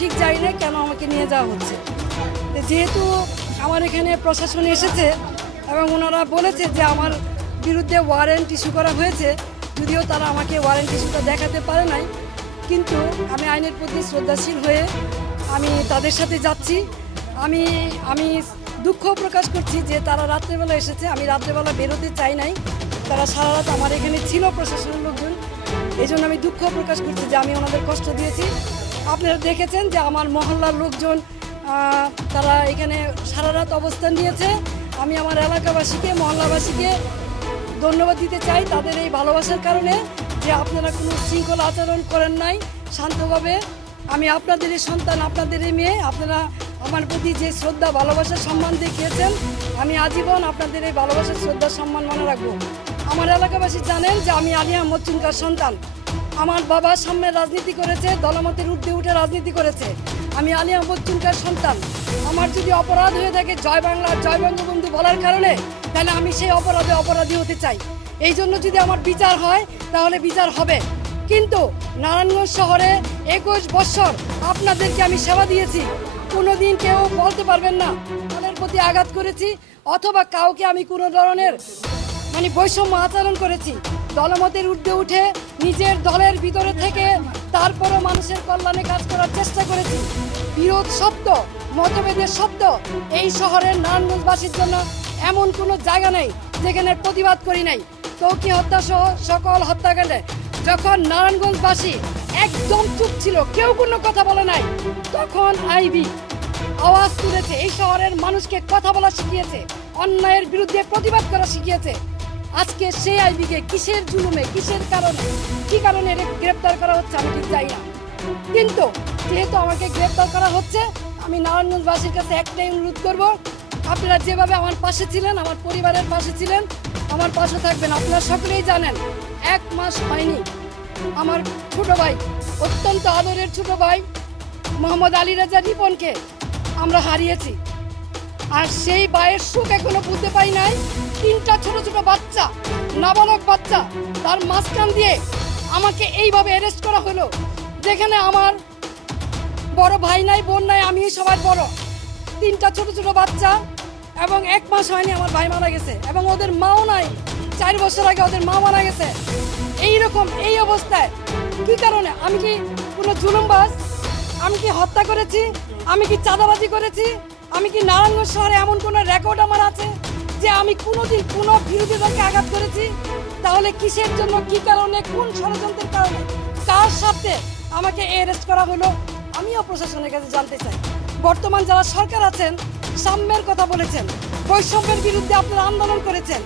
ঠিক জানি না কেন আমাকে নিয়ে যাওয়া হচ্ছে। যেহেতু আমার এখানে প্রশাসন এসেছে এবং ওনারা বলেছে যে আমার বিরুদ্ধে ওয়ারেন্ট ইস্যু করা হয়েছে, যদিও তারা আমাকে ওয়ারেন্ট ইস্যুটা দেখাতে পারে নাই, কিন্তু আমি আইনের প্রতি শ্রদ্ধাশীল হয়ে আমি তাদের সাথে যাচ্ছি। আমি দুঃখ প্রকাশ করছি যে তারা রাত্রেবেলা এসেছে, আমি রাত্রেবেলা বেরোতে চাই নাই, তারা সারা রাত আমার এখানে ছিল প্রশাসনের লোকজন, এই জন্য আমি দুঃখ প্রকাশ করছি যে আমি ওনাদের কষ্ট দিয়েছি। আপনারা দেখেছেন যে আমার মহল্লার লোকজন তারা এখানে সারা রাত অবস্থান নিয়েছে। আমি আমার এলাকাবাসীকে, মহল্লাবাসীকে ধন্যবাদ দিতে চাই তাদের এই ভালোবাসার কারণে, যে আপনারা কোনো শৃঙ্খলা আচরণ করেন নাই, শান্তভাবে। আমি আপনাদেরই সন্তান, আপনাদেরই মেয়ে, আপনারা আমার প্রতি যে শ্রদ্ধা, ভালোবাসা, সম্মান দেখিয়েছেন, আমি আজীবন আপনাদের এই ভালোবাসা, শ্রদ্ধা, সম্মান মনে রাখবো। আমার এলাকাবাসী জানেন যে আমি আলিয়া মজুমদার সন্তান। আমার বাবা সামনে রাজনীতি করেছে, দলমতের ঊর্ধ্বে উঠে রাজনীতি করেছে। আমি আলিয়া মজুমদার সন্তান। আমার যদি অপরাধ হয়ে থাকে জয় বাংলা, জয় বঙ্গবন্ধু বলার কারণে, তাহলে আমি সেই অপরাধী হতে চাই। এই জন্য যদি আমার বিচার হয় তাহলে বিচার হবে। কিন্তু নারায়ণগঞ্জ শহরে 21 বছর আপনাদেরকে আমি সেবা দিয়েছি, কোনোদিন কেউ বলতে পারবেন না দলের প্রতি আঘাত করেছি অথবা কাউকে আমি কোনো ধরনের বৈষম্য আচরণ করেছি। দলমতের ঊর্ধ্বে উঠে নিজের দলের ভিতরে থেকে তারপরও মানুষের কল্যাণে কাজ করার চেষ্টা করেছি। বিরোধ শব্দ, মতভেদের শব্দ এই শহরের নারায়ণগঞ্জবাসীর জন্য এমন কোনো জায়গা নেই যেখানে প্রতিবাদ করি নাই। তৌকি হত্যা সহ সকল হত্যাকাণ্ডে যখন নারায়ণগঞ্জবাসী একদম চুপ ছিল, কেউ কোনো কথা বলে নাই, তখন আইবি আওয়াজ তুলেছে, এই শহরের মানুষকে কথা বলা শিখিয়েছে, অন্যায়ের বিরুদ্ধে প্রতিবাদ করা শিখিয়েছে। আজকে সেই আইবিকে কিসের জুলুমে, কিসের কারণে, কি কারণে গ্রেপ্তার করা হচ্ছে আমি ঠিক জানি না। কিন্তু যেহেতু আমাকে গ্রেপ্তার করা হচ্ছে, আমি নারায়ণগঞ্জবাসীর কাছে একটাই অনুরোধ করব, আপনারা যেভাবে আমার পাশে ছিলেন, আমার পরিবারের পাশে ছিলেন, আমার পাশে থাকবেন। আপনারা সকলেই জানেন 1 মাস হয়নি আমার ছোট ভাই, অত্যন্ত আদরের ছোট ভাই মোহাম্মদ আলী রাজা রিপনকে আমরা হারিয়েছি। আর সেই ভাইয়ের সুখ এখনো বুঝতে পারি নাই। 3টা ছোট ছোট বাচ্চা, নাবালক বাচ্চা, তার মাঝখান দিয়ে আমাকে এইভাবে অ্যারেস্ট করা হলো, যেখানে আমার বড় ভাই নাই, বোন নাই, আমি সবার বড়। 3টা ছোট ছোট বাচ্চা এবং 1 মাস হয়নি আমার ভাই মারা গেছে, এবং ওদের মাও নাই। 4 বছর আগে ওদের মা মারা গেছে। এইরকম এই অবস্থায় কি কারণে? আমি কি কোনো জুলুমবাজ? আমি কি হত্যা করেছি? আমি কি চাঁদাবাজি করেছি? আমি কি নারায়ণগঞ্জ শহরে এমন কোনো রেকর্ড আমার আছে যে আমি কোনোদিন কোনো বিরোধী দলকে আঘাত করেছি? তাহলে কিসের জন্য, কি কারণে, কোন ষড়যন্ত্রের কারণে, কার সাথে আমাকে অ্যারেস্ট করা হলো? আমিও প্রশাসনের কাছে জানতে চাই। বর্তমান যারা সরকার আছেন, সাম্যের কথা বলেছেন, বৈষম্যের বিরুদ্ধে আপনারা আন্দোলন করেছেন,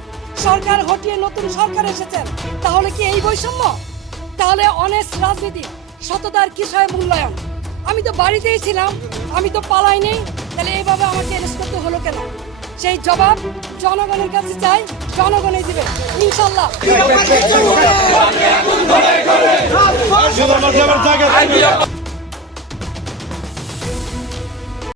সরকার হটিয়ে নতুন সরকার এসেছেন, তাহলে কি এই বৈষম্য? তাহলে অনেস্ট রাজনীতি, সততার কিসের মূল্যায়ন? আমি তো বাড়িতেই ছিলাম, আমি তো পালাই নেই, তাহলে এইভাবে আমাকে অ্যারেস্ট করতে হলো কেন? সেই জবাব জনগণের কাছে চাই, জনগণই দিবে ইনশাল্লাহ।